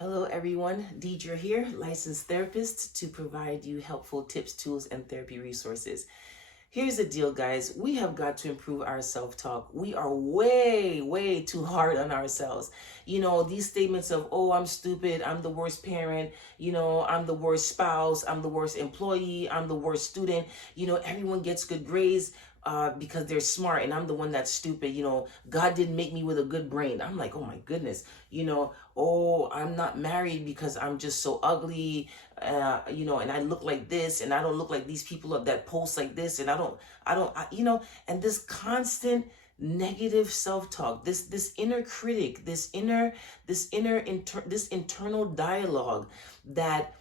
Hello everyone, Deidre here, licensed therapist to provide you helpful tips, tools, and therapy resources. Here's the deal, guys. We have got to improve our self-talk. We are way too hard on ourselves. These statements of, oh, I'm stupid, I'm the worst parent, I'm the worst spouse, I'm the worst employee, I'm the worst student. Everyone gets good grades because they're smart and I'm the one that's stupid. God didn't make me with a good brain. I'm like, oh my goodness, oh, I'm not married because I'm just so ugly, and I look like this and I don't look like these people that post like this, and and this constant negative self-talk, this inner critic, this internal dialogue that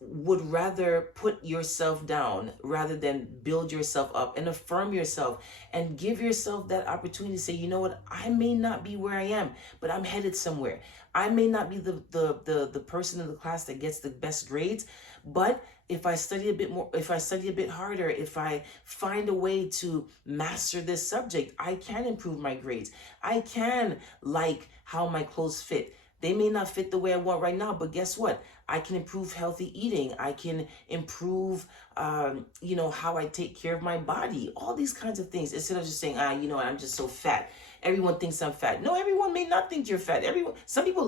would rather put yourself down rather than build yourself up and affirm yourself and give yourself that opportunity to say, you know what, I may not be where I am, but I'm headed somewhere. I may not be the person in the class that gets the best grades, but if I study a bit more, if I study a bit harder, if I find a way to master this subject, I can improve my grades. I can like how my clothes fit. They may not fit the way I want right now, but guess what? I can improve healthy eating. I can improve, how I take care of my body. All these kinds of things. Instead of just saying, I'm just so fat. Everyone thinks I'm fat. No, everyone may not think you're fat. Some people some people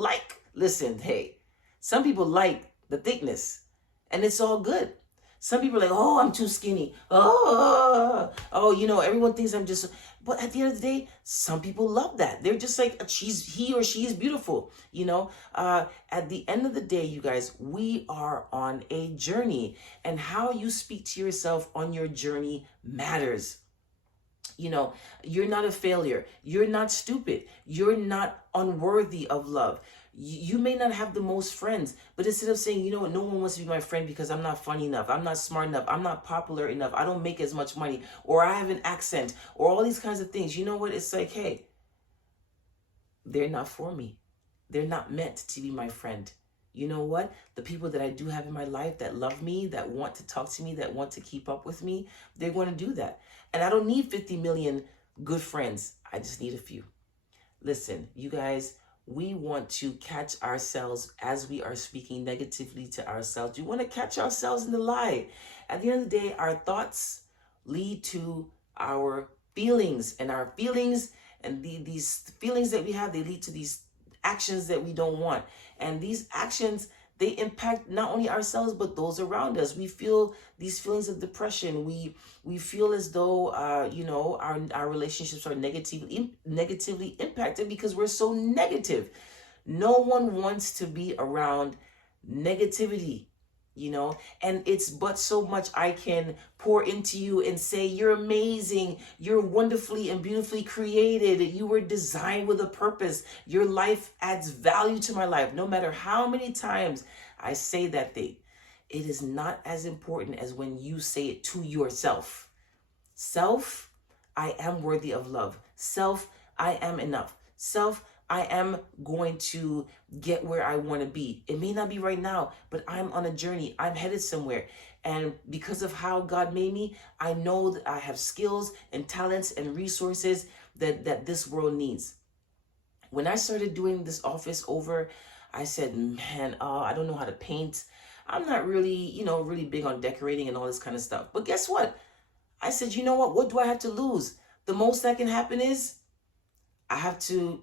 like the thickness, and it's all good. Some people are like, oh, I'm too skinny. Everyone thinks I'm just. But at the end of the day, some people love that. They're just like, he or she is beautiful. At the end of the day, you guys, we are on a journey, and how you speak to yourself on your journey matters. You're not a failure. You're not stupid. You're not unworthy of love. You may not have the most friends, but instead of saying, no one wants to be my friend because I'm not funny enough, I'm not smart enough, I'm not popular enough, I don't make as much money, or I have an accent, or all these kinds of things, you know what? It's like, hey, they're not for me. They're not meant to be my friend. You know what? The people that I do have in my life that love me, that want to talk to me, that want to keep up with me, they're going to do that. And I don't need 50 million good friends. I just need a few. Listen, you guys, we want to catch ourselves as we are speaking negatively to ourselves. We want to catch ourselves in the lie. At the end of the day, our thoughts lead to our feelings, and our feelings and these feelings that we have, they lead to these actions that we don't want. And these actions, they impact not only ourselves, but those around us. We feel these feelings of depression. We feel as though, our relationships are negatively impacted because we're so negative. No one wants to be around negativity, and it's but so much I can pour into you and say, you're amazing, you're wonderfully and beautifully created, you were designed with a purpose, your life adds value to my life. No matter how many times I say that thing, it is not as important as when you say it to yourself. Self, I am worthy of love. Self, I am enough. Self, I am going to get where I want to be. It may not be right now, but I'm on a journey. I'm headed somewhere. And because of how God made me, I know that I have skills and talents and resources that this world needs. When I started doing this office over, I said, man, I don't know how to paint. I'm not really, really big on decorating and all this kind of stuff. But guess what? I said, you know what do I have to lose? The most that can happen is I have to,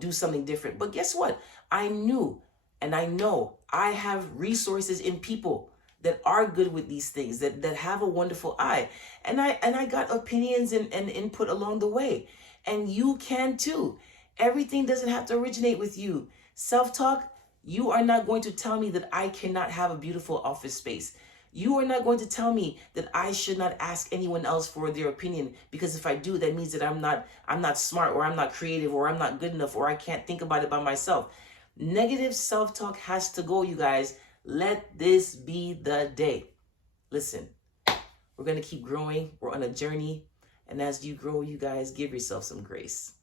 do something different. But guess what? I knew and I know I have resources in people that are good with these things, that have a wonderful eye. And I got opinions and input along the way. And you can too. Everything doesn't have to originate with you. Self-talk, you are not going to tell me that I cannot have a beautiful office space. You are not going to tell me that I should not ask anyone else for their opinion, because if I do, that means that I'm not smart, or I'm not creative, or I'm not good enough, or I can't think about it by myself. Negative self-talk has to go, you guys. Let this be the day. Listen, we're going to keep growing. We're on a journey. And as you grow, you guys, give yourself some grace.